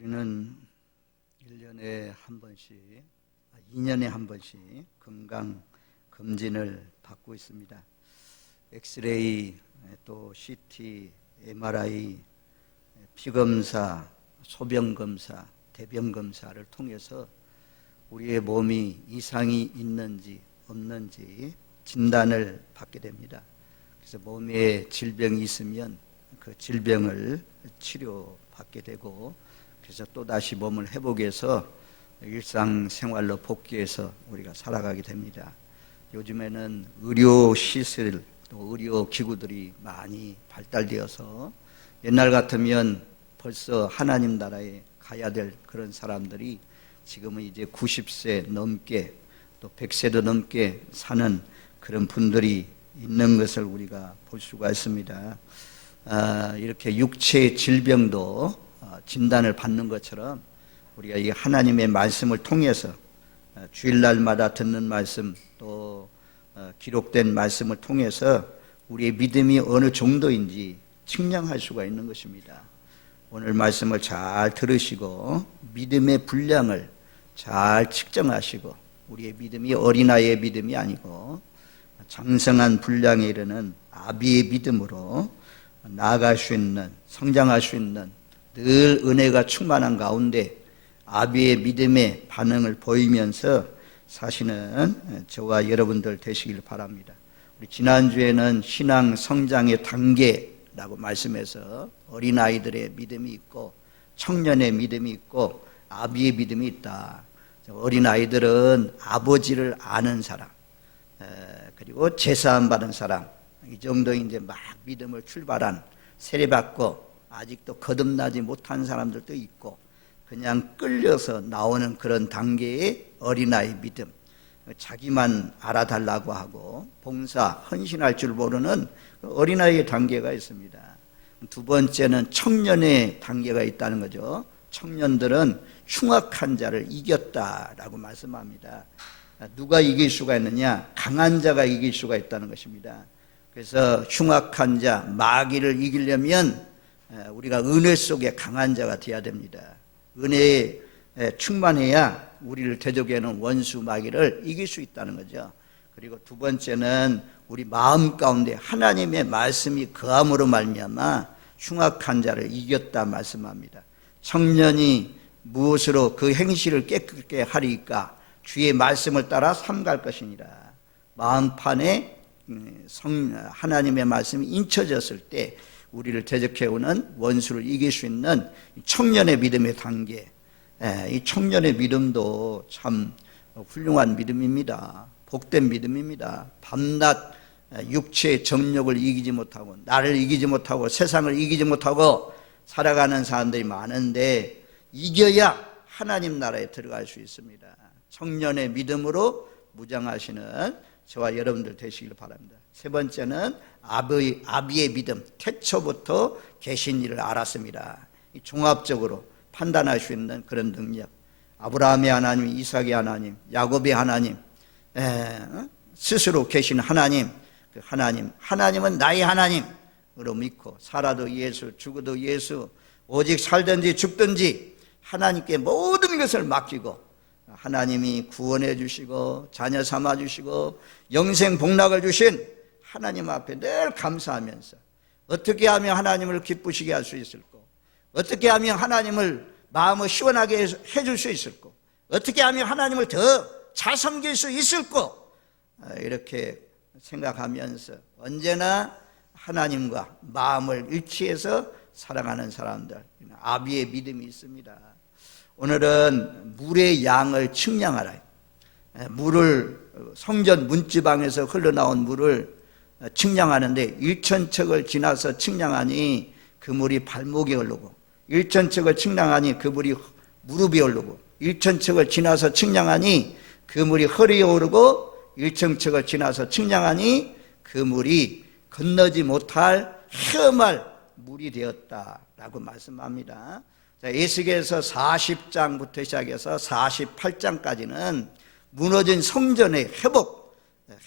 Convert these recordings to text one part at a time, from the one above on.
우리는 1년에 한 번씩, 2년에 한 번씩 건강 검진을 받고 있습니다. 엑스레이, 또 CT, MRI, 피검사, 소변검사, 대변검사를 통해서 우리의 몸이 이상이 있는지 없는지 진단을 받게 됩니다. 그래서 몸에 질병이 있으면 그 질병을 치료받게 되고, 그래서 또다시 몸을 회복해서 일상생활로 복귀해서 우리가 살아가게 됩니다. 요즘에는 의료시설, 또 의료기구들이 많이 발달되어서 옛날 같으면 벌써 하나님 나라에 가야 될 그런 사람들이 지금은 이제 90세 넘게 또 100세도 넘게 사는 그런 분들이 있는 것을 우리가 볼 수가 있습니다. 이렇게 육체의 질병도 진단을 받는 것처럼 우리가 이 하나님의 말씀을 통해서 주일날마다 듣는 말씀, 또 기록된 말씀을 통해서 우리의 믿음이 어느 정도인지 측량할 수가 있는 것입니다. 오늘 말씀을 잘 들으시고 믿음의 분량을 잘 측정하시고, 우리의 믿음이 어린아이의 믿음이 아니고 장성한 분량에 이르는 아비의 믿음으로 나아갈 수 있는, 성장할 수 있는, 늘 은혜가 충만한 가운데 아비의 믿음의 반응을 보이면서 사시는 저와 여러분들 되시길 바랍니다. 우리 지난주에는 신앙 성장의 단계라고 말씀해서 어린아이들의 믿음이 있고 청년의 믿음이 있고 아비의 믿음이 있다. 어린아이들은 아버지를 아는 사람, 그리고 제사함 받은 사람, 이 정도 이제 막 믿음을 출발한, 세례받고 아직도 거듭나지 못한 사람들도 있고, 그냥 끌려서 나오는 그런 단계의 어린아이 믿음, 자기만 알아달라고 하고 봉사, 헌신할 줄 모르는 어린아이의 단계가 있습니다. 두 번째는 청년의 단계가 있다는 거죠. 청년들은 흉악한 자를 이겼다라고 말씀합니다. 누가 이길 수가 있느냐? 강한 자가 이길 수가 있다는 것입니다. 그래서 흉악한 자, 마귀를 이기려면 우리가 은혜 속에 강한 자가 되어야 됩니다. 은혜에 충만해야 우리를 대적하는 원수 마귀를 이길 수 있다는 거죠. 그리고 두 번째는 우리 마음 가운데 하나님의 말씀이 거함으로 말미암아 흉악한 자를 이겼다 말씀합니다. 청년이 무엇으로 그 행실을 깨끗게 하리까? 주의 말씀을 따라 삼갈 것이니라. 마음판에 하나님의 말씀이 인쳐졌을 때 우리를 대적해오는 원수를 이길 수 있는 청년의 믿음의 단계, 이 청년의 믿음도 참 훌륭한 믿음입니다. 복된 믿음입니다. 밤낮 육체의 정욕을 이기지 못하고, 나를 이기지 못하고, 세상을 이기지 못하고 살아가는 사람들이 많은데 이겨야 하나님 나라에 들어갈 수 있습니다. 청년의 믿음으로 무장하시는 저와 여러분들 되시길 바랍니다. 세 번째는 아비의 믿음, 태초부터 계신 일을 알았습니다. 종합적으로 판단할 수 있는 그런 능력, 아브라함의 하나님, 이삭의 하나님, 야곱의 하나님, 스스로 계신 하나님, 그 하나님은 나의 하나님으로 믿고, 살아도 예수, 죽어도 예수, 오직 살든지 죽든지 하나님께 모든 것을 맡기고, 하나님이 구원해 주시고 자녀 삼아 주시고 영생 복락을 주신 하나님 앞에 늘 감사하면서 어떻게 하면 하나님을 기쁘시게 할 수 있을까? 어떻게 하면 하나님을 마음을 시원하게 해줄 수 있을까? 어떻게 하면 하나님을 더 잘 섬길 수 있을까? 이렇게 생각하면서 언제나 하나님과 마음을 일치해서 살아가는 사람들, 아비의 믿음이 있습니다. 오늘은 물의 양을 측량하라. 물을, 성전 문지방에서 흘러나온 물을 측량하는데 1,000척을 지나서 측량하니 그 물이 발목에 흐르고, 1,000척을 측량하니 그 물이 무릎에 흐르고, 1,000척을 지나서 측량하니 그 물이 허리에 오르고, 1,000척을 지나서 측량하니 그 물이 건너지 못할 헤엄할 물이 되었다라고 말씀합니다. 에스겔서 40장부터 시작해서 48장까지는 무너진 성전의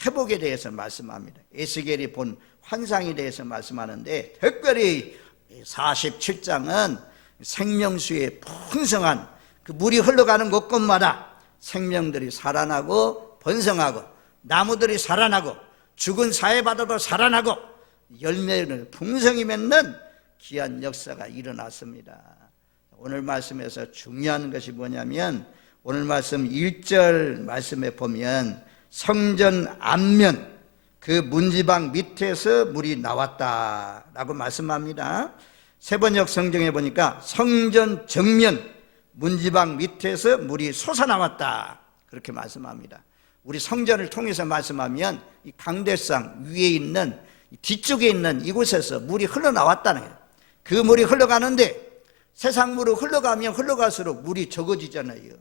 회복에 대해서 말씀합니다. 에스겔이 본 환상에 대해서 말씀하는데, 특별히 47장은 생명수의 풍성한 그 물이 흘러가는 곳곳마다 생명들이 살아나고 번성하고 나무들이 살아나고 죽은 사해바다도 살아나고 열매를 풍성히 맺는 귀한 역사가 일어났습니다. 오늘 말씀에서 중요한 것이 뭐냐면 오늘 말씀 1절 말씀에 보면 성전 앞면 그 문지방 밑에서 물이 나왔다라고 말씀합니다. 세번역 성경에 보니까 성전 정면 문지방 밑에서 물이 솟아나왔다 그렇게 말씀합니다. 우리 성전을 통해서 말씀하면 이 강대상 위에 있는 뒤쪽에 있는 이곳에서 물이 흘러나왔다는 거예요. 그 물이 흘러가는데 세상 물은 흘러가면 흘러갈수록 물이 적어지잖아요.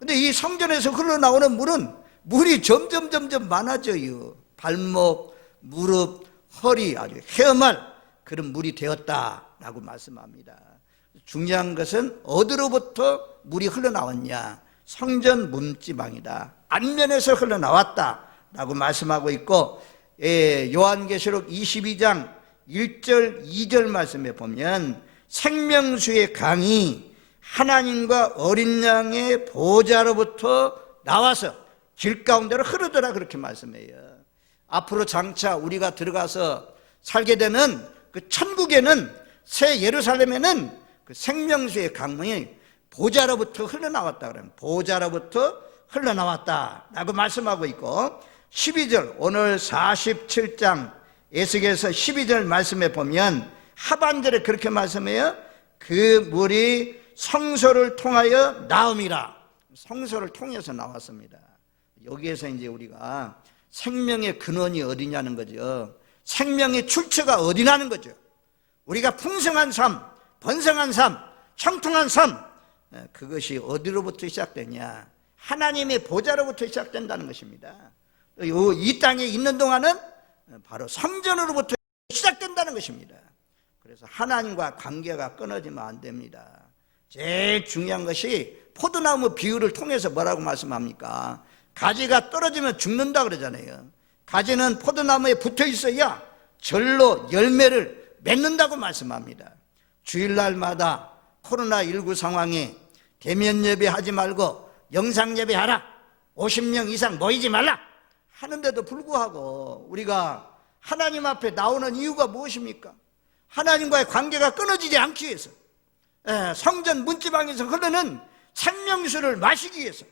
근데 이 성전에서 흘러나오는 물이 점점 많아져요. 발목, 무릎, 허리 아주 헤엄할 그런 물이 되었다라고 말씀합니다. 중요한 것은 어디로부터 물이 흘러나왔냐? 성전 문지방이다. 안면에서 흘러나왔다라고 말씀하고 있고, 요한계시록 22장 1절 2절 말씀에 보면 생명수의 강이 하나님과 어린 양의 보좌로부터 나와서 길 가운데로 흐르더라 그렇게 말씀해요. 앞으로 장차 우리가 들어가서 살게 되는 그 천국에는, 새 예루살렘에는 그 생명수의 강이 보좌로부터 흘러나왔다 그러면 보좌로부터 흘러나왔다라고 말씀하고 있고, 12절 오늘 47장 에스겔서 12절 말씀에 보면 하반절에 그렇게 말씀해요. 그 물이 성소를 통하여 나옴이라. 성소를 통해서 나왔습니다. 여기에서 이제 우리가 생명의 근원이 어디냐는 거죠. 생명의 출처가 어디냐는 거죠. 우리가 풍성한 삶, 번성한 삶, 형통한 삶, 그것이 어디로부터 시작되냐? 하나님의 보좌로부터 시작된다는 것입니다. 이 땅에 있는 동안은 바로 성전으로부터 시작된다는 것입니다. 그래서 하나님과 관계가 끊어지면 안 됩니다. 제일 중요한 것이 포도나무 비유를 통해서 뭐라고 말씀합니까? 가지가 떨어지면 죽는다 그러잖아요. 가지는 포도나무에 붙어 있어야 절로 열매를 맺는다고 말씀합니다. 주일날마다 코로나19 상황에 대면 예배하지 말고 영상 예배하라, 50명 이상 모이지 말라 하는데도 불구하고 우리가 하나님 앞에 나오는 이유가 무엇입니까? 하나님과의 관계가 끊어지지 않기 위해서, 성전 문지방에서 흐르는 생명수를 마시기 위해서,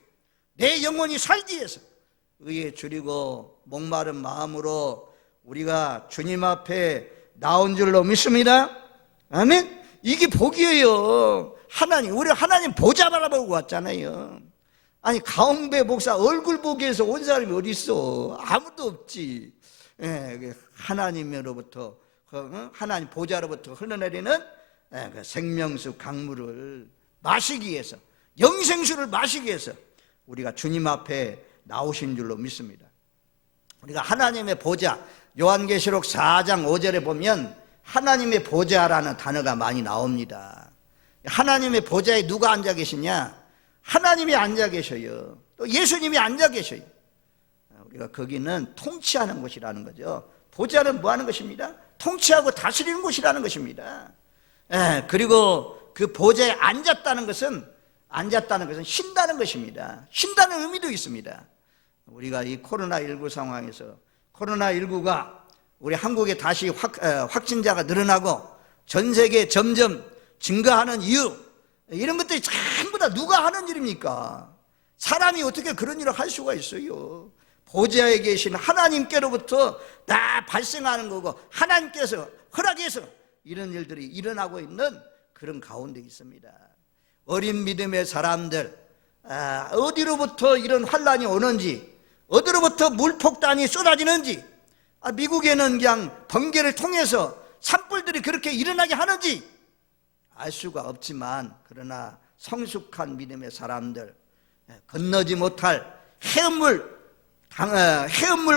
내 영혼이 살기 위해서 의에 줄이고 목마른 마음으로 우리가 주님 앞에 나온 줄로 믿습니다. 아멘. 이게 복이에요. 우리 하나님 보좌 바라보고 왔잖아요. 아니 가운배 목사 얼굴 보기 위해서 온 사람이 어디 있어? 아무도 없지. 하나님으로부터, 하나님 보좌로부터 흘러내리는 그 생명수 강물을 마시기 위해서, 영생수를 마시기 위해서 우리가 주님 앞에 나오신 줄로 믿습니다. 우리가 하나님의 보좌, 요한계시록 4장 5절에 보면 하나님의 보좌라는 단어가 많이 나옵니다. 하나님의 보좌에 누가 앉아 계시냐? 하나님이 앉아 계셔요. 또 예수님이 앉아 계셔요. 우리가 거기는 통치하는 곳이라는 거죠. 보좌는 뭐 하는 것입니다? 통치하고 다스리는 곳이라는 것입니다. 그리고 그 보좌에 앉았다는 것은 쉰다는 것입니다. 쉰다는 의미도 있습니다. 우리가 이 코로나19 상황에서 코로나19가 우리 한국에 다시 확진자가 늘어나고 전 세계에 점점 증가하는 이유, 이런 것들이 전부 다 누가 하는 일입니까? 사람이 어떻게 그런 일을 할 수가 있어요? 보좌에 계신 하나님께로부터 다 발생하는 거고 하나님께서 허락해서 이런 일들이 일어나고 있는 그런 가운데 있습니다. 어린 믿음의 사람들, 어디로부터 이런 환란이 오는지, 어디로부터 물폭탄이 쏟아지는지, 미국에는 그냥 번개를 통해서 산불들이 그렇게 일어나게 하는지 알 수가 없지만, 그러나 성숙한 믿음의 사람들, 건너지 못할 해엄물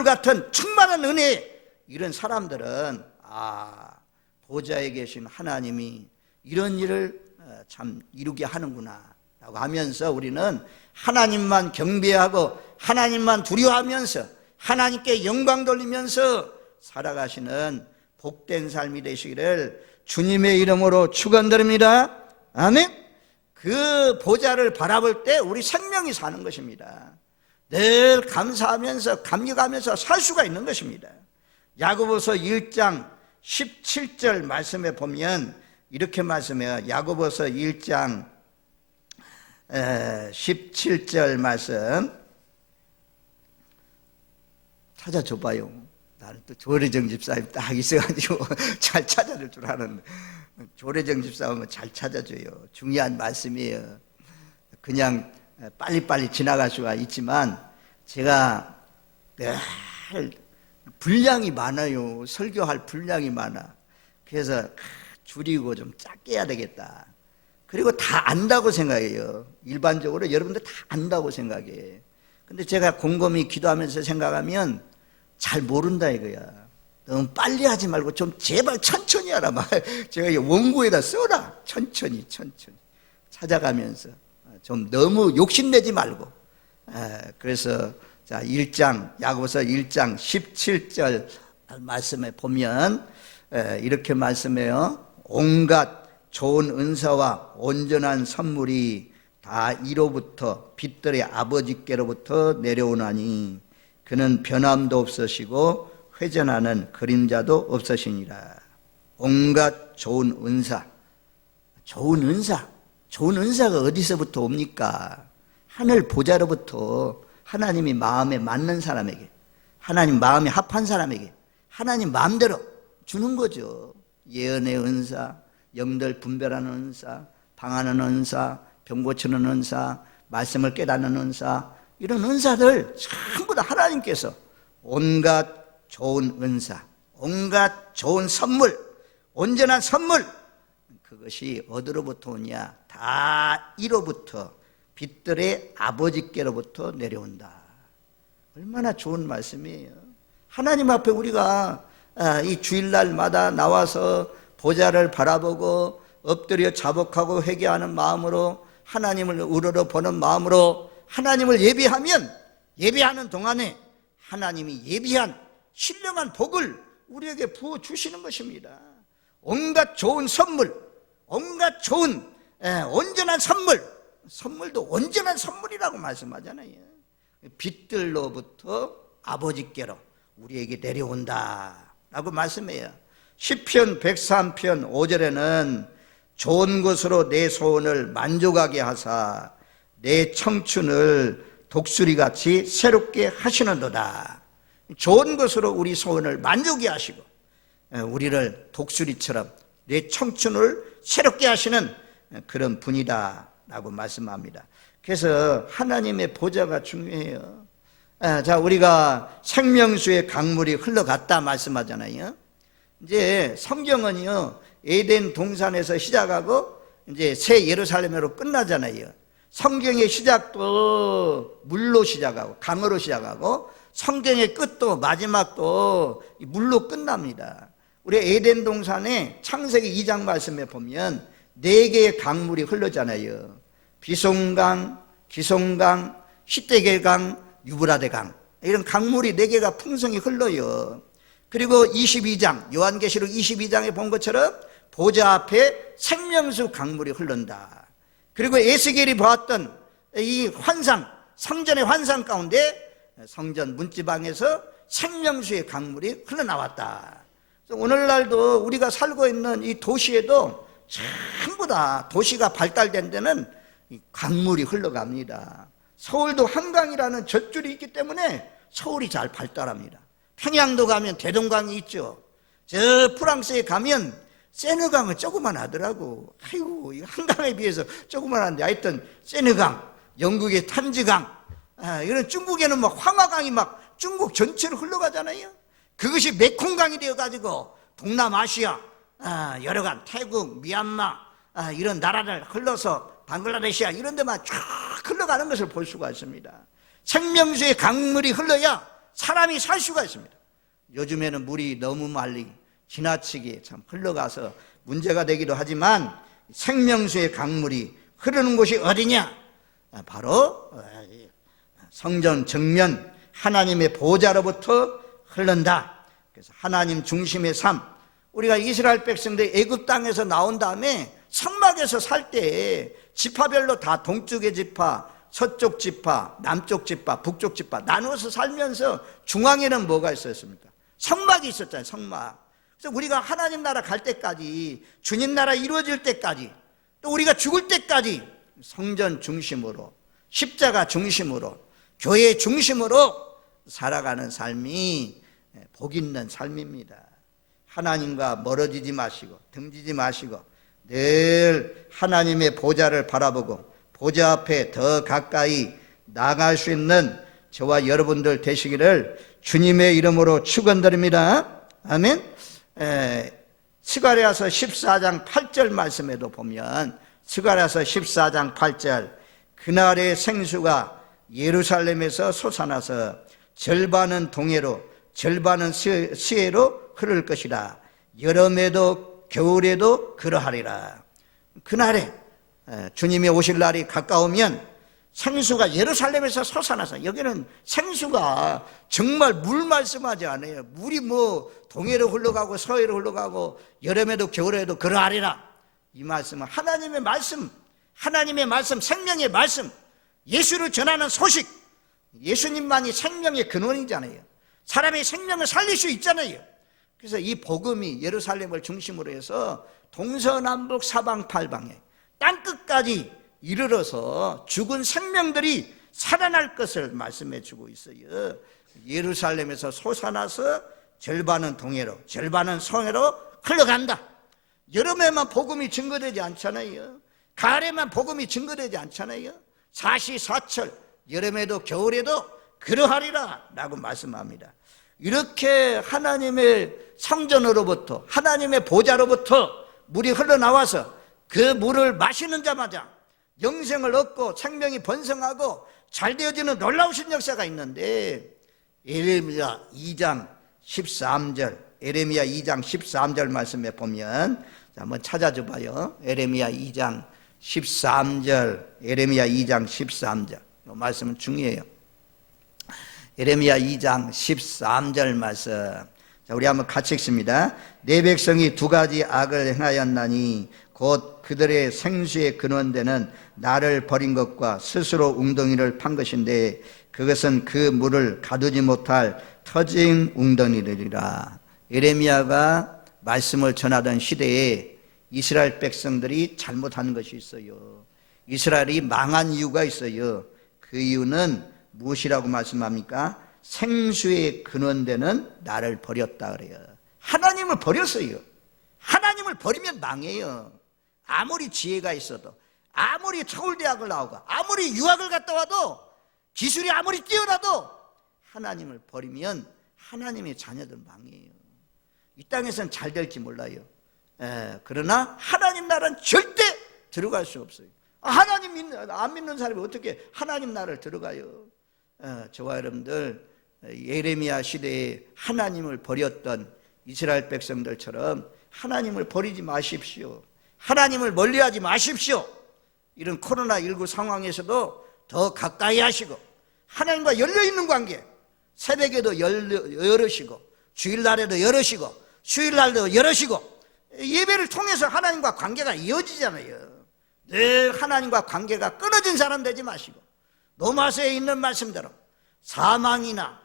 같은 충만한 은혜, 이런 사람들은 보좌에 계신 하나님이 이런 일을 참 이루게 하는구나 라고 하면서 우리는 하나님만 경배하고 하나님만 두려워하면서 하나님께 영광 돌리면서 살아가시는 복된 삶이 되시기를 주님의 이름으로 축원드립니다. 아멘. 그 보좌를 바라볼 때 우리 생명이 사는 것입니다. 늘 감사하면서 감격하면서 살 수가 있는 것입니다. 야고보서 1장 17절 말씀에 보면 이렇게 말씀해요. 야고보서 1장 17절 말씀 찾아줘봐요. 나는 또 조례정 집사님 딱 있어가지고 잘 찾아줄 줄 아는, 조례정 집사님은 잘 찾아줘요. 중요한 말씀이에요. 그냥 빨리빨리 지나갈 수가 있지만 제가 늘 분량이 많아요. 설교할 분량이 많아. 그래서 줄이고 좀 짧게 해야 되겠다. 그리고 다 안다고 생각해요. 일반적으로 여러분들 다 안다고 생각해. 근데 제가 곰곰이 기도하면서 생각하면 잘 모른다 이거야. 너무 빨리 하지 말고 좀 제발 천천히 하라. 제가 원고에다 써라. 천천히 찾아가면서 좀 너무 욕심내지 말고. 그래서 자 1장 야고보서 1장 17절 말씀에 보면 이렇게 말씀해요. 온갖 좋은 은사와 온전한 선물이 다 이로부터 빛들의 아버지께로부터 내려오나니 그는 변함도 없으시고 회전하는 그림자도 없으시니라. 온갖 좋은 은사. 좋은 은사가 어디서부터 옵니까? 하늘 보좌로부터 하나님이 마음에 맞는 사람에게, 하나님 마음에 합한 사람에게 하나님 마음대로 주는 거죠. 예언의 은사, 영들 분별하는 은사, 방하는 은사, 병 고치는 은사, 말씀을 깨닫는 은사, 이런 은사들 전부 다 하나님께서 온갖 좋은 은사, 온갖 좋은 선물, 온전한 선물, 그것이 어디로부터 오냐? 다 이로부터 빛들의 아버지께로부터 내려온다. 얼마나 좋은 말씀이에요. 하나님 앞에 우리가 이 주일날마다 나와서 보좌를 바라보고 엎드려 자복하고 회개하는 마음으로 하나님을 우러러 보는 마음으로 하나님을 예비하면 예비하는 동안에 하나님이 예비한 신령한 복을 우리에게 부어주시는 것입니다. 온갖 좋은 선물, 온갖 좋은 온전한 선물도 온전한 선물이라고 말씀하잖아요. 빛들로부터 아버지께로 우리에게 내려온다라고 말씀해요. 시편 103편 5절에는 좋은 것으로 내 소원을 만족하게 하사 내 청춘을 독수리같이 새롭게 하시는도다. 좋은 것으로 우리 소원을 만족해 하시고 우리를 독수리처럼 내 청춘을 새롭게 하시는 그런 분이다 라고 말씀합니다. 그래서 하나님의 보좌가 중요해요. 자, 우리가 생명수의 강물이 흘러갔다 말씀하잖아요. 이제 성경은요 에덴 동산에서 시작하고 이제 새 예루살렘으로 끝나잖아요. 성경의 시작도 물로 시작하고 강으로 시작하고 성경의 끝도 마지막도 물로 끝납니다. 우리 에덴 동산에 창세기 2장 말씀에 보면 4개의 강물이 흘러잖아요. 비송강, 기송강, 시떼겔강, 유브라데강, 이런 강물이 4개가 풍성히 흘러요. 그리고 22장 요한계시록 22장에 본 것처럼 보좌 앞에 생명수 강물이 흐른다. 그리고 에스겔이 보았던 이 환상, 성전의 환상 가운데 성전 문지방에서 생명수의 강물이 흘러나왔다. 오늘날도 우리가 살고 있는 이 도시에도 전부 다 도시가 발달된 데는 강물이 흘러갑니다. 서울도 한강이라는 젖줄이 있기 때문에 서울이 잘 발달합니다. 평양도 가면 대동강이 있죠. 저 프랑스에 가면 세느강은 조그만하더라고. 아이고, 한강에 비해서 조그만한데 하여튼 세느강, 영국의 탄지강, 이런 중국에는 막 황하강이 막 중국 전체로 흘러가잖아요. 그것이 메콩강이 되어가지고 동남아시아 여러 강, 태국, 미얀마 이런 나라를 흘러서 방글라데시아 이런 데만 쫙 흘러가는 것을 볼 수가 있습니다. 생명수의 강물이 흘러야 사람이 살 수가 있습니다. 요즘에는 물이 너무 멀리 지나치게 참 흘러가서 문제가 되기도 하지만 생명수의 강물이 흐르는 곳이 어디냐? 바로 성전 정면 하나님의 보좌로부터 흐른다. 그래서 하나님 중심의 삶, 우리가 이스라엘 백성들 애굽 땅에서 나온 다음에 성막에서 살 때 지파별로 다 동쪽의 지파, 서쪽 지파, 남쪽 지파, 북쪽 지파 나누어서 살면서 중앙에는 뭐가 있었습니까? 성막이 있었잖아요. 성막. 그래서 우리가 하나님 나라 갈 때까지, 주님 나라 이루어질 때까지, 또 우리가 죽을 때까지 성전 중심으로, 십자가 중심으로, 교회 중심으로 살아가는 삶이 복 있는 삶입니다. 하나님과 멀어지지 마시고 등지지 마시고 늘 하나님의 보좌를 바라보고 보좌 앞에 더 가까이 나갈 수 있는 저와 여러분들 되시기를 주님의 이름으로 축원드립니다. 아멘. 스가랴서 14장 8절 말씀에도 보면, 스가랴서 14장 8절, 그날의 생수가 예루살렘에서 솟아나서 절반은 동해로 절반은 시해로 흐를 것이라. 여름에도 겨울에도 그러하리라. 그날에 주님이 오실 날이 가까우면 생수가 예루살렘에서 솟아나서, 여기는 생수가 정말 물 말씀하지 않아요. 물이 뭐 동해로 흘러가고 서해로 흘러가고 여름에도 겨울에도 그러하리라. 이 말씀은 하나님의 말씀, 하나님의 말씀, 생명의 말씀, 예수를 전하는 소식. 예수님만이 생명의 근원이잖아요. 사람의 생명을 살릴 수 있잖아요. 그래서 이 복음이 예루살렘을 중심으로 해서 동서남북 사방팔방에 땅끝까지 이르러서 죽은 생명들이 살아날 것을 말씀해 주고 있어요. 예루살렘에서 솟아나서 절반은 동해로 절반은 서해로 흘러간다. 여름에만 복음이 증거되지 않잖아요. 가을에만 복음이 증거되지 않잖아요. 사시사철 여름에도 겨울에도 그러하리라 라고 말씀합니다. 이렇게 하나님의 성전으로부터, 하나님의 보좌로부터 물이 흘러나와서 그 물을 마시는 자마다 영생을 얻고 생명이 번성하고 잘 되어지는 놀라우신 역사가 있는데, 에레미야 2장 13절, 에레미야 2장 13절 말씀에 보면, 한번 찾아줘 봐요. 에레미야 2장 13절, 에레미야 2장 13절. 이 말씀은 중요해요. 에레미야 2장 13절 말씀. 자, 우리 한번 같이 읽습니다. 내 백성이 두 가지 악을 행하였나니 곧 그들의 생수의 근원되는 나를 버린 것과 스스로 웅덩이를 판 것인데 그것은 그 물을 가두지 못할 터진 웅덩이들이라. 에레미야가 말씀을 전하던 시대에 이스라엘 백성들이 잘못한 것이 있어요. 이스라엘이 망한 이유가 있어요. 그 이유는 무엇이라고 말씀합니까? 생수의 근원되는 나를 버렸다 그래요. 하나님을 버렸어요. 하나님을 버리면 망해요. 아무리 지혜가 있어도, 아무리 서울대학을 나오고, 아무리 유학을 갔다 와도, 기술이 아무리 뛰어나도 하나님을 버리면 하나님의 자녀들 망해요. 이 땅에서는 잘 될지 몰라요. 그러나 하나님 나라는 절대 들어갈 수 없어요. 하나님 안 믿는 사람이 어떻게 하나님 나라를 들어가요? 저와 여러분들 예레미야 시대에 하나님을 버렸던 이스라엘 백성들처럼 하나님을 버리지 마십시오. 하나님을 멀리하지 마십시오. 이런 코로나19 상황에서도 더 가까이 하시고 하나님과 열려있는 관계, 새벽에도 열으시고 주일날에도 열으시고 수요일날도 열으시고 예배를 통해서 하나님과 관계가 이어지잖아요. 늘 하나님과 관계가 끊어진 사람 되지 마시고 로마서에 있는 말씀대로 사망이나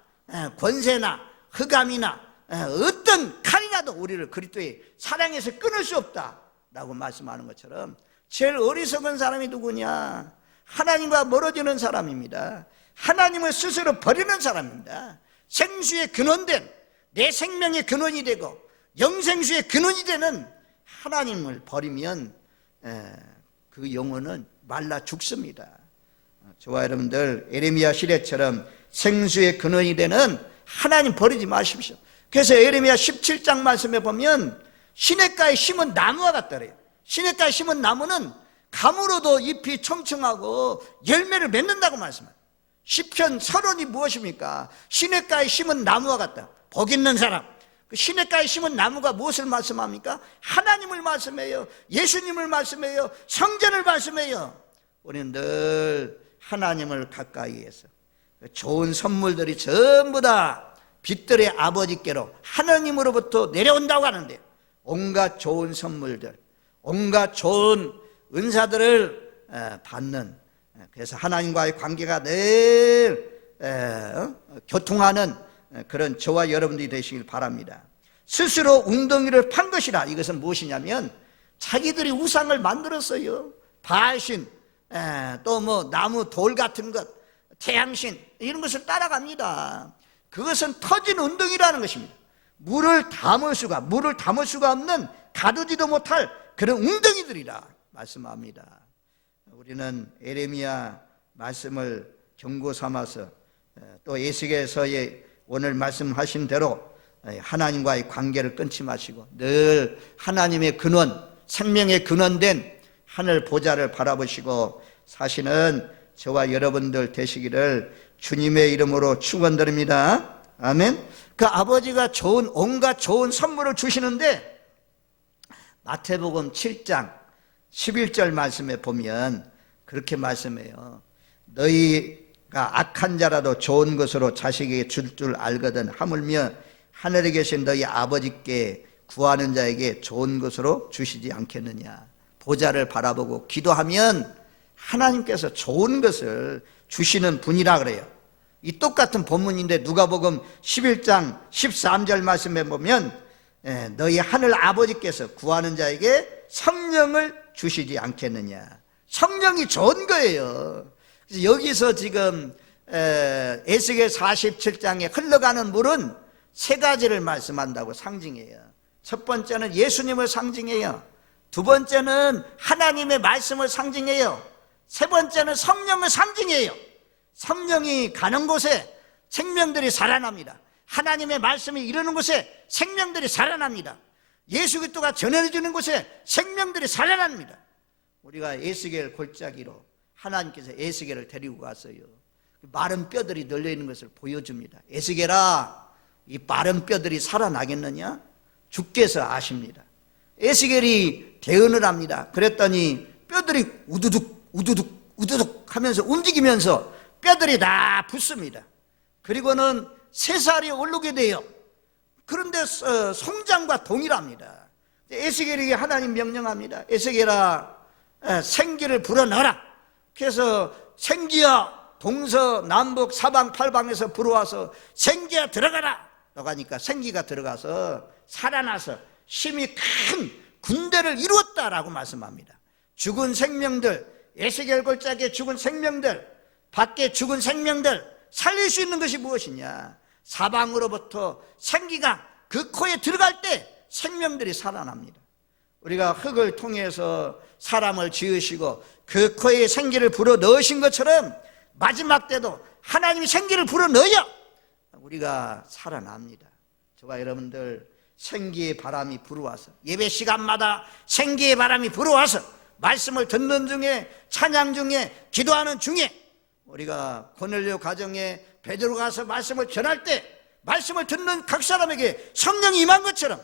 권세나 흑암이나 어떤 칼이라도 우리를 그리스도의 사랑에서 끊을 수 없다라고 말씀하는 것처럼 제일 어리석은 사람이 누구냐? 하나님과 멀어지는 사람입니다. 하나님을 스스로 버리는 사람입니다. 생수의 근원된, 내 생명의 근원이 되고 영생수의 근원이 되는 하나님을 버리면 그 영혼은 말라 죽습니다. 저와 여러분들 에레미야 시대처럼 생수의 근원이 되는 하나님 버리지 마십시오. 그래서 에레미야 17장 말씀에 보면 시냇가에 심은 나무와 같더래요. 시냇가에 심은 나무는 가물어도 잎이 청청하고 열매를 맺는다고 말씀합니다. 시편 서론이 무엇입니까? 시냇가에 심은 나무와 같다. 복 있는 사람. 그 시냇가에 심은 나무가 무엇을 말씀합니까? 하나님을 말씀해요. 예수님을 말씀해요. 성전을 말씀해요. 우리는 늘 하나님을 가까이 해서 좋은 선물들이 전부 다 빛들의 아버지께로 하나님으로부터 내려온다고 하는데 온갖 좋은 선물들, 온갖 좋은 은사들을 받는, 그래서 하나님과의 관계가 늘 교통하는 그런 저와 여러분들이 되시길 바랍니다. 스스로 웅덩이를 판 것이라. 이것은 무엇이냐면 자기들이 우상을 만들었어요. 바알신, 또 뭐 나무 돌 같은 것, 태양신, 이런 것을 따라갑니다. 그것은 터진 웅덩이라는 것입니다. 물을 담을 수가 없는, 가두지도 못할 그런 웅덩이들이라 말씀합니다. 우리는 에레미야 말씀을 경고 삼아서, 또 에스겔서의 오늘 말씀하신 대로 하나님과의 관계를 끊지 마시고 늘 하나님의 근원, 생명의 근원된 하늘 보좌를 바라보시고 사시는 저와 여러분들 되시기를 주님의 이름으로 축원드립니다. 아멘. 그 아버지가 온갖 좋은 선물을 주시는데, 마태복음 7장 11절 말씀에 보면 그렇게 말씀해요. 너희가 악한 자라도 좋은 것으로 자식에게 줄 줄 알거든 하물며 하늘에 계신 너희 아버지께 구하는 자에게 좋은 것으로 주시지 않겠느냐. 보좌를 바라보고 기도하면 하나님께서 좋은 것을 주시는 분이라 그래요. 이 똑같은 본문인데 누가복음 11장 13절 말씀에 보면 너희 하늘 아버지께서 구하는 자에게 성령을 주시지 않겠느냐. 성령이 좋은 거예요. 그래서 여기서 지금 에스겔 47장에 흘러가는 물은 세 가지를 말씀한다고 상징해요. 첫 번째는 예수님을 상징해요. 두 번째는 하나님의 말씀을 상징해요. 세 번째는 성령을 상징해요. 성령이 가는 곳에 생명들이 살아납니다. 하나님의 말씀이 이르는 곳에 생명들이 살아납니다. 예수 그리스도가 전해주는 곳에 생명들이 살아납니다. 우리가 에스겔 골짜기로 하나님께서 에스겔을 데리고 갔어요. 마른 뼈들이 널려있는 것을 보여줍니다. 에스겔아, 이 마른 뼈들이 살아나겠느냐? 주께서 아십니다. 에스겔이 대언을 합니다. 그랬더니 뼈들이 우두둑 우두둑 우두둑 하면서 움직이면서 뼈들이 다 붙습니다. 그리고는 새살이 오르게 돼요. 그런데 송장과 동일합니다. 에스겔에게 하나님 명령합니다. 에스겔아, 생기를 불어넣어라. 그래서 생기야, 동서남북 사방 팔방에서 불어와서 생기야 들어가라. 나가니까 생기가 들어가서 살아나서 심히 큰 군대를 이루었다라고 말씀합니다. 죽은 생명들, 에스겔 골짜기에 죽은 생명들, 밖에 죽은 생명들 살릴 수 있는 것이 무엇이냐? 사방으로부터 생기가 그 코에 들어갈 때 생명들이 살아납니다. 우리가 흙을 통해서 사람을 지으시고 그 코에 생기를 불어 넣으신 것처럼 마지막 때도 하나님이 생기를 불어 넣어야 우리가 살아납니다. 저와 여러분들 생기의 바람이 불어와서 예배 시간마다 생기의 바람이 불어와서 말씀을 듣는 중에, 찬양 중에, 기도하는 중에, 우리가 고넬료 가정에 베드로 가서 말씀을 전할 때 말씀을 듣는 각 사람에게 성령이 임한 것처럼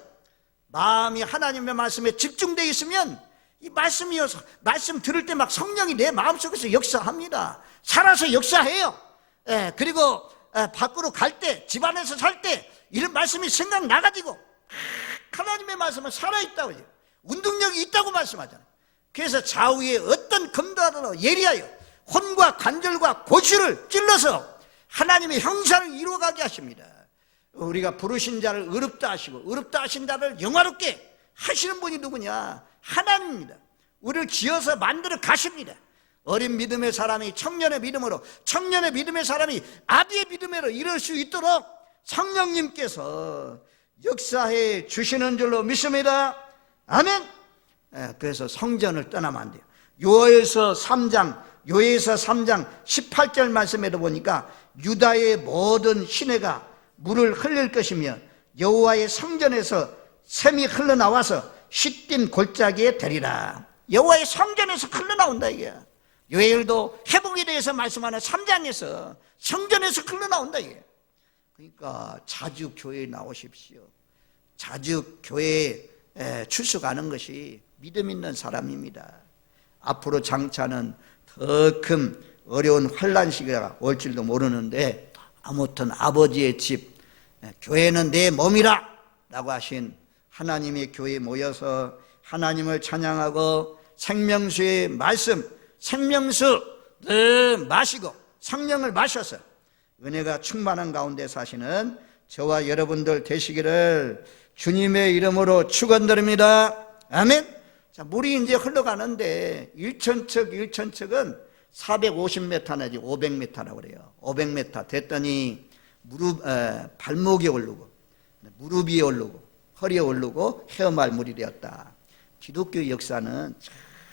마음이 하나님의 말씀에 집중되어 있으면 이 말씀이어서 말씀 들을 때 막 성령이 내 마음속에서 역사합니다. 살아서 역사해요. 그리고 밖으로 갈 때, 집안에서 살 때 이런 말씀이 생각나가지고 하나님의 말씀은 살아있다고, 운동력이 있다고 말씀하잖아요. 그래서 좌우에 어떤 검도하더라도 예리하여 혼과 관절과 고시를 찔러서 하나님의 형상을 이루어가게 하십니다. 우리가 부르신 자를 의롭다 하시고 의롭다 하신 자를 영화롭게 하시는 분이 누구냐? 하나님입니다. 우리를 지어서 만들어 가십니다. 어린 믿음의 사람이 청년의 믿음으로, 청년의 믿음의 사람이 아비의 믿음으로 이룰 수 있도록 성령님께서 역사해 주시는 줄로 믿습니다. 아멘. 그래서 성전을 떠나면 안 돼요. 요에서 3장 18절 말씀에도 보니까 유다의 모든 시내가 물을 흘릴 것이며 여호와의 성전에서 샘이 흘러나와서 씻긴 골짜기에 되리라. 여호와의 성전에서 흘러나온다 이게. 요엘도 회복에 대해서 말씀하는 3장에서 성전에서 흘러나온다 이게. 그러니까 자주 교회에 나오십시오. 자주 교회에 출석하는 것이 믿음 있는 사람입니다. 앞으로 장차는 더 큰 어려운 환난 시기가 올 줄도 모르는데 아무튼 아버지의 집, 교회는 내 몸이라 라고 하신 하나님의 교회에 모여서 하나님을 찬양하고 생명수의 말씀, 생명수 늘 마시고 성령을 마셔서 은혜가 충만한 가운데 사시는 저와 여러분들 되시기를 주님의 이름으로 축원드립니다. 아멘. 자, 물이 이제 흘러가는데 1천척은 450m 내지 500m라고 그래요. 500m 됐더니 발목이 오르고 무릎이 오르고 허리에 오르고 헤엄할 물이 되었다. 기독교 역사는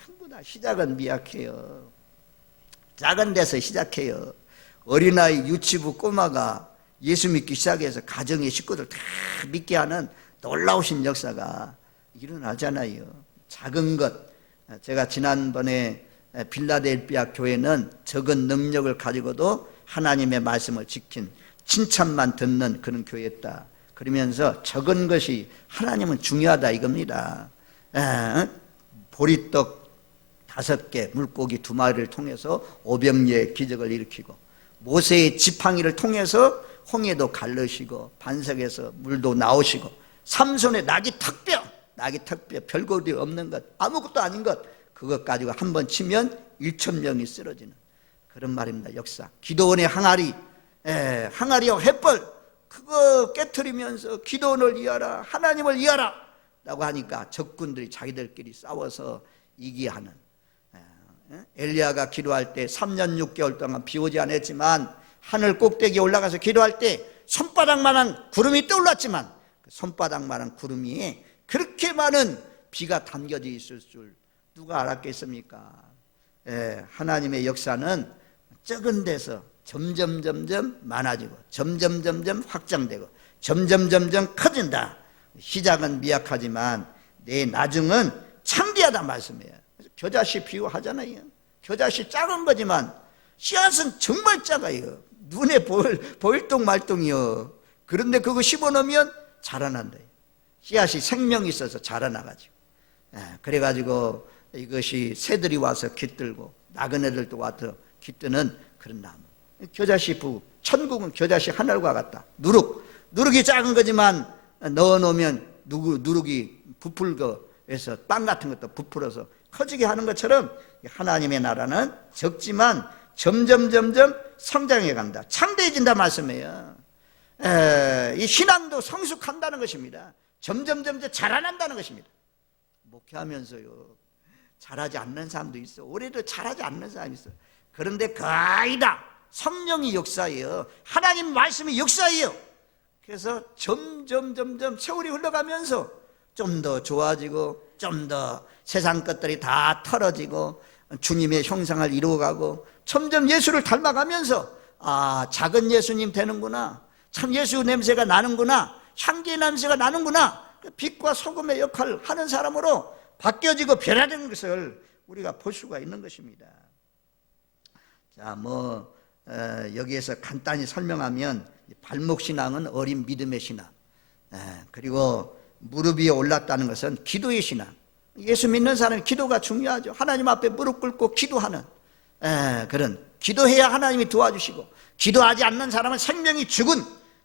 전부 다 시작은 미약해요. 작은 데서 시작해요. 어린아이 유치부 꼬마가 예수 믿기 시작해서 가정의 식구들 다 믿게 하는 놀라우신 역사가 일어나잖아요. 작은 것. 제가 지난번에 빌라델피아 교회는 적은 능력을 가지고도 하나님의 말씀을 지킨 칭찬만 듣는 그런 교회였다. 그러면서 적은 것이 하나님은 중요하다 이겁니다. 보리떡 5개, 물고기 2마리를 통해서 오병이의 기적을 일으키고 모세의 지팡이를 통해서 홍해도 갈르시고 반석에서 물도 나오시고 삼손의 낙이 턱뼈 별것이 없는 것, 아무것도 아닌 것, 그것 가지고 한 번 치면 1,000명이 쓰러지는 그런 말입니다. 역사. 기도원의 항아리와 횃불 그거 깨트리면서 기도원을 이어라, 하나님을 이어라 라고 하니까 적군들이 자기들끼리 싸워서 이기하는. 엘리야가 기도할 때 3년 6개월 동안 비 오지 않았지만 하늘 꼭대기에 올라가서 기도할 때 손바닥만한 구름이 떠올랐지만 그 손바닥만한 구름이 그렇게 많은 비가 담겨져 있을 줄 누가 알았겠습니까? 하나님의 역사는 적은 데서 점점 많아지고 점점 확장되고 점점 커진다. 시작은 미약하지만 내 나중은 창대하다 말씀이에요. 겨자씨 비유하잖아요. 겨자씨 작은 거지만 씨앗은 정말 작아요. 눈에 보일 똥말똥이요. 그런데 그거 심어놓으면 자라난다. 씨앗이 생명이 있어서 자라나가지고. 그래가지고 이것이 새들이 와서 깃들고 나그네들도 와서 깃드는 그런 나무. 겨자씨 부. 천국은 겨자씨 하늘과 같다. 누룩이 작은 거지만 넣어놓으면 누룩이 부풀어서 빵 같은 것도 부풀어서 커지게 하는 것처럼 하나님의 나라는 적지만 점점 성장해 간다. 창대해진다 말씀이에요. 이 신앙도 성숙한다는 것입니다. 점점 자라난다는 것입니다. 목회하면서요, 잘하지 않는 사람도 있어. 올해도 잘하지 않는 사람이 있어. 그런데 거의 다 성령이 역사예요. 하나님 말씀이 역사예요. 그래서 점점 세월이 흘러가면서 좀 더 좋아지고 좀 더 세상 것들이 다 털어지고 주님의 형상을 이루어가고 점점 예수를 닮아가면서 작은 예수님 되는구나, 참 예수 냄새가 나는구나, 향기 냄새가 나는구나, 빛과 소금의 역할을 하는 사람으로 바뀌어지고 변화되는 것을 우리가 볼 수가 있는 것입니다. 자, 여기에서 간단히 설명하면 발목신앙은 어린 믿음의 신앙, 그리고 무릎 위에 올랐다는 것은 기도의 신앙. 예수 믿는 사람이 기도가 중요하죠. 하나님 앞에 무릎 꿇고 기도하는 그런, 기도해야 하나님이 도와주시고 기도하지 않는 사람은 생명이 죽은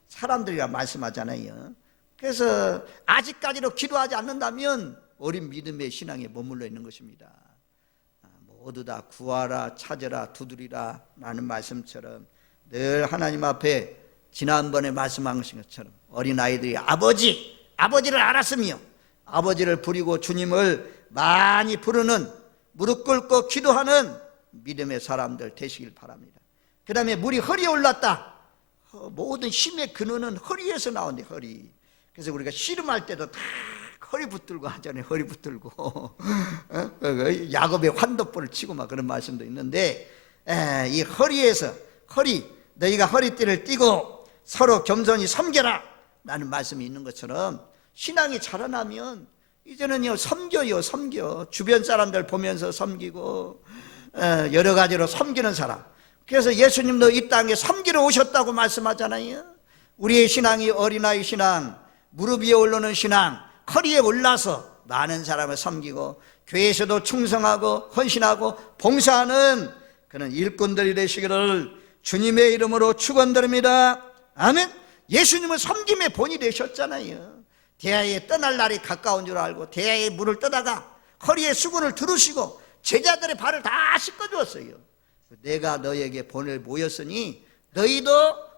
사람들이라 말씀하잖아요. 그래서 아직까지도 기도하지 않는다면 어린 믿음의 신앙에 머물러 있는 것입니다. 모두 다 구하라, 찾으라, 두드리라 라는 말씀처럼 늘 하나님 앞에 지난번에 말씀한 것처럼 어린아이들이 아버지를 알았으며 아버지를 부리고 주님을 많이 부르는, 무릎 꿇고 기도하는 믿음의 사람들 되시길 바랍니다. 그 다음에 물이 허리에 올랐다. 모든 힘의 근원은 허리에서 나오는데, 허리. 그래서 우리가 씨름할 때도 다 허리 붙들고 하잖아요. 허리 붙들고 야곱의 환도볼을 치고 막 그런 말씀도 있는데, 이 허리에서 너희가 허리띠를 띠고 서로 겸손히 섬겨라 라는 말씀이 있는 것처럼 신앙이 자라나면 이제는요 섬겨. 주변 사람들 보면서 섬기고 여러 가지로 섬기는 사람. 그래서 예수님도 이 땅에 섬기러 오셨다고 말씀하잖아요. 우리의 신앙이 어린아이 신앙, 무릎 위에 올라오는 신앙, 허리에 올라서 많은 사람을 섬기고 교회에서도 충성하고 헌신하고 봉사하는 그런 일꾼들이 되시기를 주님의 이름으로 축원드립니다. 아멘. 예수님은 섬김의 본이 되셨잖아요. 대야에 떠날 날이 가까운 줄 알고 대야에 물을 떠다가 허리에 수건을 두르시고 제자들의 발을 다 씻어주었어요. 내가 너에게 보낼 모였으니 너희도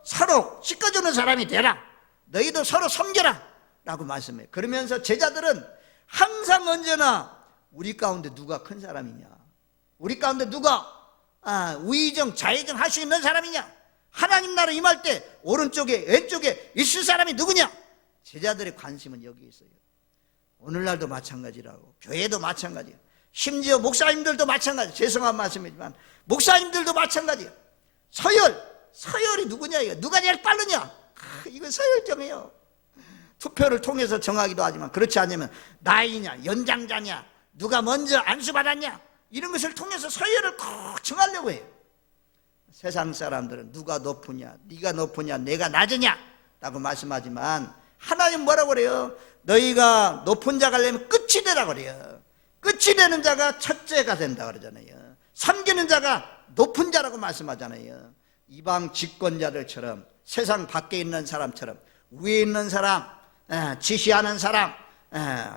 서로 씻어주는 사람이 되라. 너희도 서로 섬겨라 라고 말씀해요. 그러면서 제자들은 항상 언제나 우리 가운데 누가 큰 사람이냐, 우리 가운데 누가 우의정 좌의정 할 수 있는 사람이냐, 하나님 나라 임할 때 오른쪽에 왼쪽에 있을 사람이 누구냐, 제자들의 관심은 여기 있어요. 오늘날도 마찬가지라고, 교회도 마찬가지예요. 심지어 목사님들도 마찬가지. 죄송한 말씀이지만 목사님들도 마찬가지예요. 서열이 누구냐, 이거 누가 제일 빠르냐, 이거 서열 정해요. 투표를 통해서 정하기도 하지만 그렇지 않으면 나이냐, 연장자냐, 누가 먼저 안수받았냐, 이런 것을 통해서 서열을 꼭 정하려고 해요. 세상 사람들은 누가 높으냐, 네가 높으냐, 내가 낮으냐 라고 말씀하지만 하나님 뭐라고 그래요? 너희가 높은 자가 되려면 끝이 되라고 그래요. 끝이 되는 자가 첫째가 된다 그러잖아요. 섬기는 자가 높은 자라고 말씀하잖아요. 이방 집권자들처럼, 세상 밖에 있는 사람처럼, 위에 있는 사람, 지시하는 사람,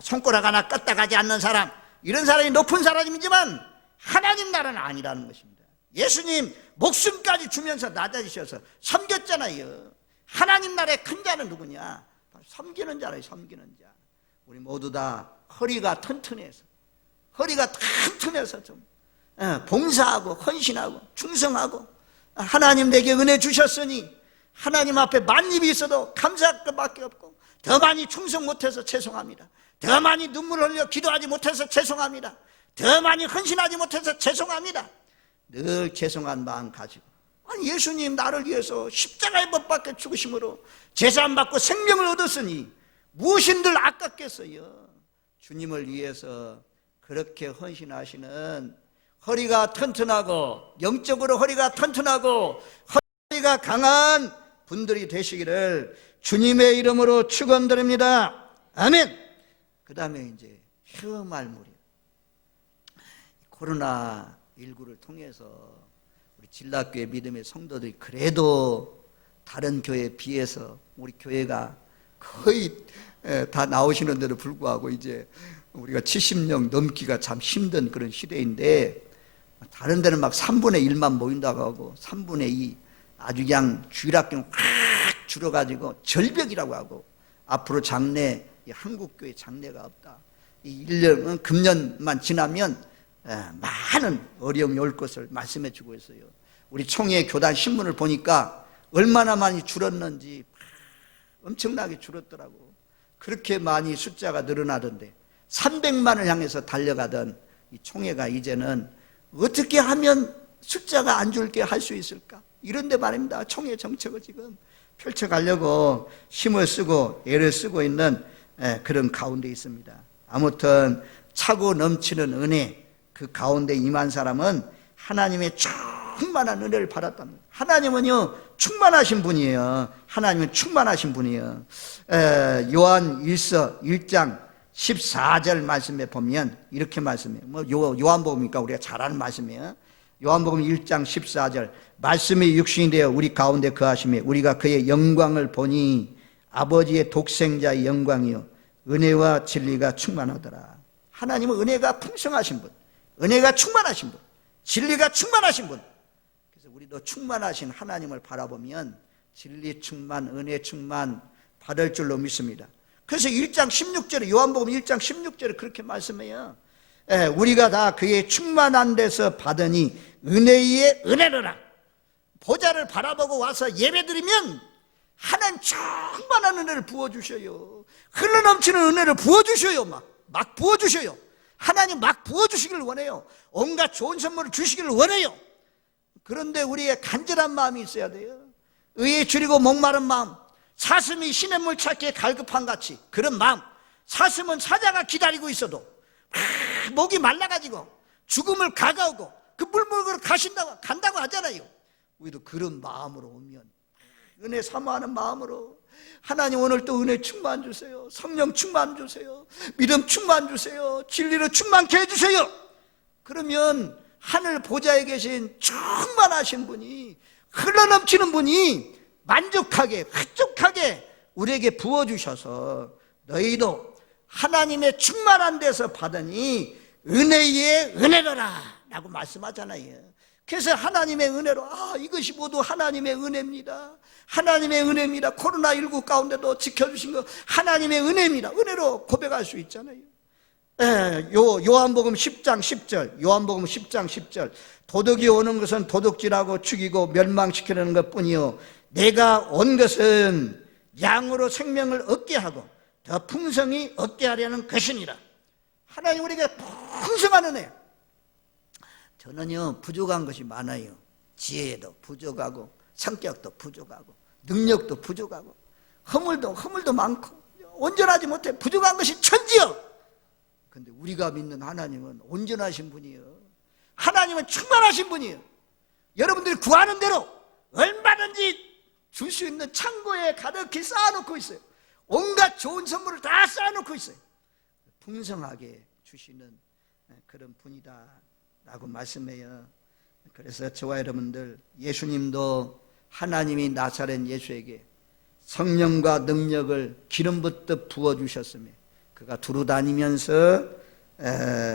손가락 하나 껐다 가지 않는 사람, 이런 사람이 높은 사람이지만 하나님 나라는 아니라는 것입니다. 예수님 목숨까지 주면서 낮아지셔서 섬겼잖아요. 하나님 나라의 큰 자는 누구냐? 섬기는 자라요. 섬기는 자. 우리 모두 다 허리가 튼튼해서 좀 봉사하고 헌신하고 충성하고, 하나님 내게 은혜 주셨으니 하나님 앞에 만입이 있어도 감사할 것밖에 없고, 더 많이 충성 못해서 죄송합니다. 더 많이 눈물 흘려 기도하지 못해서 죄송합니다. 더 많이 헌신하지 못해서 죄송합니다. 늘 죄송한 마음 가지고, 아니 예수님 나를 위해서 십자가에 못 박혀 죽으심으로 제사함받고 생명을 얻었으니 무엇인들 아깝겠어요. 주님을 위해서 그렇게 헌신하시는 허리가 튼튼하고, 영적으로 허리가 튼튼하고 허리가 강한 분들이 되시기를 주님의 이름으로 축원드립니다. 아멘. 그 다음에 이제 혐알물이, 코로나19를 통해서 우리 진락교회 믿음의 성도들이 그래도 다른 교회에 비해서 우리 교회가 거의 다 나오시는데도 불구하고 이제 우리가 70명 넘기가 참 힘든 그런 시대인데, 다른 데는 막 3분의 1만 모인다고 하고 3분의 2 아주 그냥 주일학교 확 줄어가지고 절벽이라고 하고, 앞으로 장래, 한국교회 장래가 없다. 이 1년, 금년만 지나면 많은 어려움이 올 것을 말씀해 주고 있어요. 우리 총회 교단 신문을 보니까 얼마나 많이 줄었는지 엄청나게 줄었더라고. 그렇게 많이 숫자가 늘어나던데 300만을 향해서 달려가던 이 총회가 이제는 어떻게 하면 숫자가 안 줄게 할 수 있을까? 이런데 말입니다. 총회 정책을 지금 펼쳐가려고 힘을 쓰고 애를 쓰고 있는 그런 가운데 있습니다. 아무튼 차고 넘치는 은혜, 그 가운데 임한 사람은 하나님의 충만한 은혜를 받았답니다. 하나님은요 충만하신 분이에요. 하나님은 충만하신 분이에요. 요한 1서 1장 14절 말씀에 보면 이렇게 말씀해요. 요한복음이니까 우리가 잘 아는 말씀이에요. 요한복음 1장 14절, 말씀이 육신이 되어 우리 가운데 거하시며 우리가 그의 영광을 보니 아버지의 독생자의 영광이요 은혜와 진리가 충만하더라. 하나님은 은혜가 풍성하신 분, 은혜가 충만하신 분, 진리가 충만하신 분. 그래서 우리도 충만하신 하나님을 바라보면 진리 충만, 은혜 충만 받을 줄로 믿습니다. 그래서 1장 16절에, 요한복음 1장 16절에 그렇게 말씀해요. 우리가 다 그의 충만한 데서 받으니 은혜의 은혜로라. 보좌를 바라보고 와서 예배드리면 하나님 충만한 은혜를 부어주셔요. 흘러넘치는 은혜를 부어주셔요. 막 부어주셔요. 하나님 막 부어주시기를 원해요. 온갖 좋은 선물을 주시기를 원해요. 그런데 우리의 간절한 마음이 있어야 돼요. 의에 줄이고 목마른 마음, 사슴이 시냇물 찾기에 갈급한 같이 그런 마음. 사슴은 사자가 기다리고 있어도 목이 말라가지고 죽음을 가까우고 그 물 먹으러 간다고 하잖아요. 우리도 그런 마음으로 오면, 은혜 사모하는 마음으로, 하나님 오늘 또 은혜 충만 주세요, 성령 충만 주세요, 믿음 충만 주세요, 진리로 충만케 해주세요. 그러면 하늘 보좌에 계신 충만하신 분이, 흘러넘치는 분이 만족하게 흡족하게 우리에게 부어주셔서 너희도 하나님의 충만한 데서 받으니 은혜에 은혜로라 라고 말씀하잖아요. 그래서 하나님의 은혜로, 이것이 모두 하나님의 은혜입니다. 하나님의 은혜입니다. 코로나19 가운데도 지켜주신 거 하나님의 은혜입니다. 은혜로 고백할 수 있잖아요. 요한복음 10장 10절, 요한복음 10장 10절. 도둑이 오는 것은 도둑질하고 죽이고 멸망시키려는 것뿐이요 내가 온 것은 양으로 생명을 얻게 하고 더 풍성히 얻게 하려는 것이니라. 하나님 우리에게 풍성한 은혜. 저는요 부족한 것이 많아요. 지혜도 부족하고 성격도 부족하고 능력도 부족하고 허물도 많고 온전하지 못해 부족한 것이 천지요. 근데 우리가 믿는 하나님은 온전하신 분이에요. 하나님은 충만하신 분이에요. 여러분들이 구하는 대로 얼마든지 줄 수 있는 창고에 가득히 쌓아놓고 있어요. 온갖 좋은 선물을 다 쌓아놓고 있어요. 풍성하게 주시는 그런 분이다 라고 말씀해요. 그래서 저와 여러분들, 예수님도 하나님이 나사렛 예수에게 성령과 능력을 기름 붓듯 부어주셨으며 그가 두루다니면서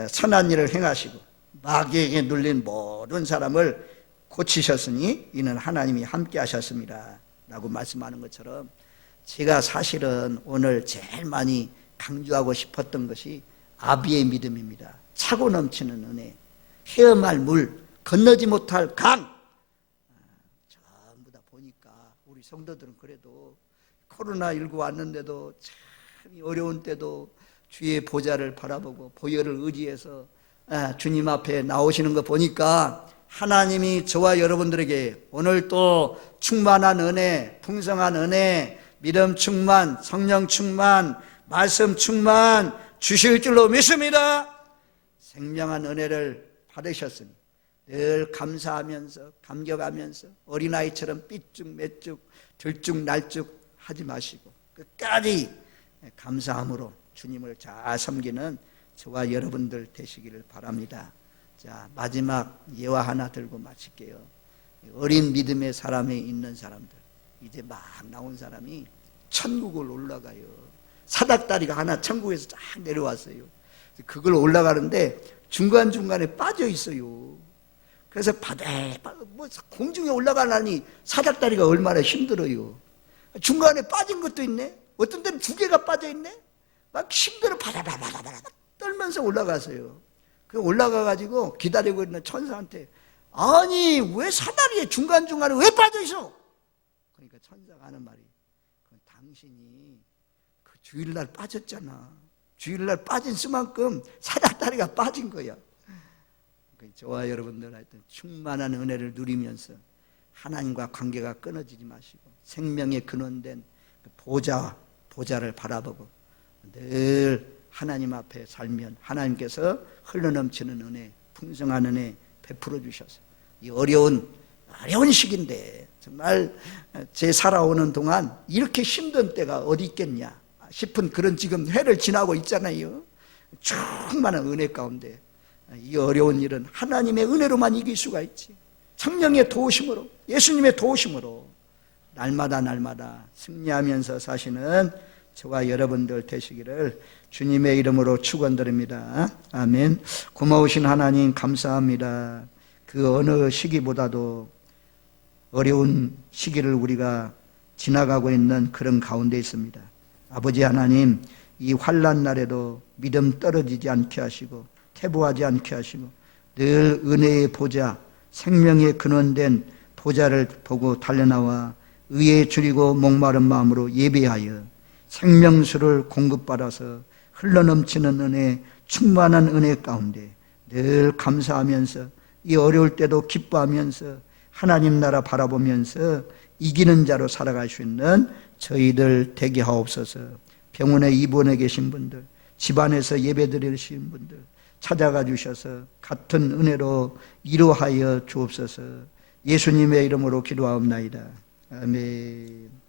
선한 일을 행하시고 마귀에게 눌린 모든 사람을 고치셨으니 이는 하나님이 함께 하셨습니다 라고 말씀하는 것처럼, 제가 사실은 오늘 제일 많이 강조하고 싶었던 것이 아비의 믿음입니다. 차고 넘치는 은혜, 헤엄할 물, 건너지 못할 강. 전부 다 보니까 우리 성도들은 그래도 코로나19 왔는데도 참 어려운 때도 주의 보좌를 바라보고 보혈을 의지해서 주님 앞에 나오시는 거 보니까 하나님이 저와 여러분들에게 오늘 또 충만한 은혜, 풍성한 은혜, 믿음 충만, 성령 충만, 말씀 충만 주실 줄로 믿습니다. 생명한 은혜를 받으셨으니 늘 감사하면서 감격하면서 어린아이처럼 삐죽매죽 들쭉날쭉 하지 마시고 끝까지 감사함으로 주님을 잘 섬기는 저와 여러분들 되시기를 바랍니다. 자, 마지막 예화 하나 들고 마칠게요. 어린 믿음의 사람에 있는 사람들, 이제 막 나온 사람이 천국을 올라가요. 사닥다리가 하나 천국에서 쫙 내려왔어요. 그걸 올라가는데 중간중간에 빠져 있어요. 그래서 공중에 올라가려니 사닥다리가 얼마나 힘들어요. 중간에 빠진 것도 있네. 어떤 데는 두 개가 빠져 있네. 막 힘들어 바다바다바다 떨면서 올라가서요. 그 올라가가지고 기다리고 있는 천사한테, 아니 왜 사다리에 중간중간에 왜 빠져 있어? 그러니까 천사가 하는 말이, 당신이 그 주일날 빠졌잖아. 주일날 빠진 수만큼 사닥다리가 빠진 거야. 저와 여러분들 하여튼 충만한 은혜를 누리면서 하나님과 관계가 끊어지지 마시고 생명의 근원된 보좌를 바라보고 늘 하나님 앞에 살면 하나님께서 흘러넘치는 은혜, 풍성한 은혜 베풀어 주셔서 이 어려운 시기인데 정말 제 살아오는 동안 이렇게 힘든 때가 어디 있겠냐 싶은 그런 지금 해를 지나고 있잖아요. 충만한 은혜 가운데 이 어려운 일은 하나님의 은혜로만 이길 수가 있지. 성령의 도우심으로, 예수님의 도우심으로 날마다 승리하면서 사시는 저와 여러분들 되시기를 주님의 이름으로 축원드립니다. 아멘. 고마우신 하나님 감사합니다. 그 어느 시기보다도 어려운 시기를 우리가 지나가고 있는 그런 가운데 있습니다. 아버지 하나님, 이 환난 날에도 믿음 떨어지지 않게 하시고 퇴보하지 않게 하시고 늘 은혜의 보좌, 생명의 근원된 보좌를 보고 달려나와 의에 줄이고 목마른 마음으로 예배하여 생명수를 공급받아서 흘러넘치는 은혜, 충만한 은혜 가운데 늘 감사하면서 이 어려울 때도 기뻐하면서 하나님 나라 바라보면서 이기는 자로 살아갈 수 있는 저희들 되게 하옵소서. 병원에 입원해 계신 분들, 집안에서 예배드리시는 분들 찾아가 주셔서 같은 은혜로 이루하여 주옵소서. 예수님의 이름으로 기도하옵나이다. 아멘.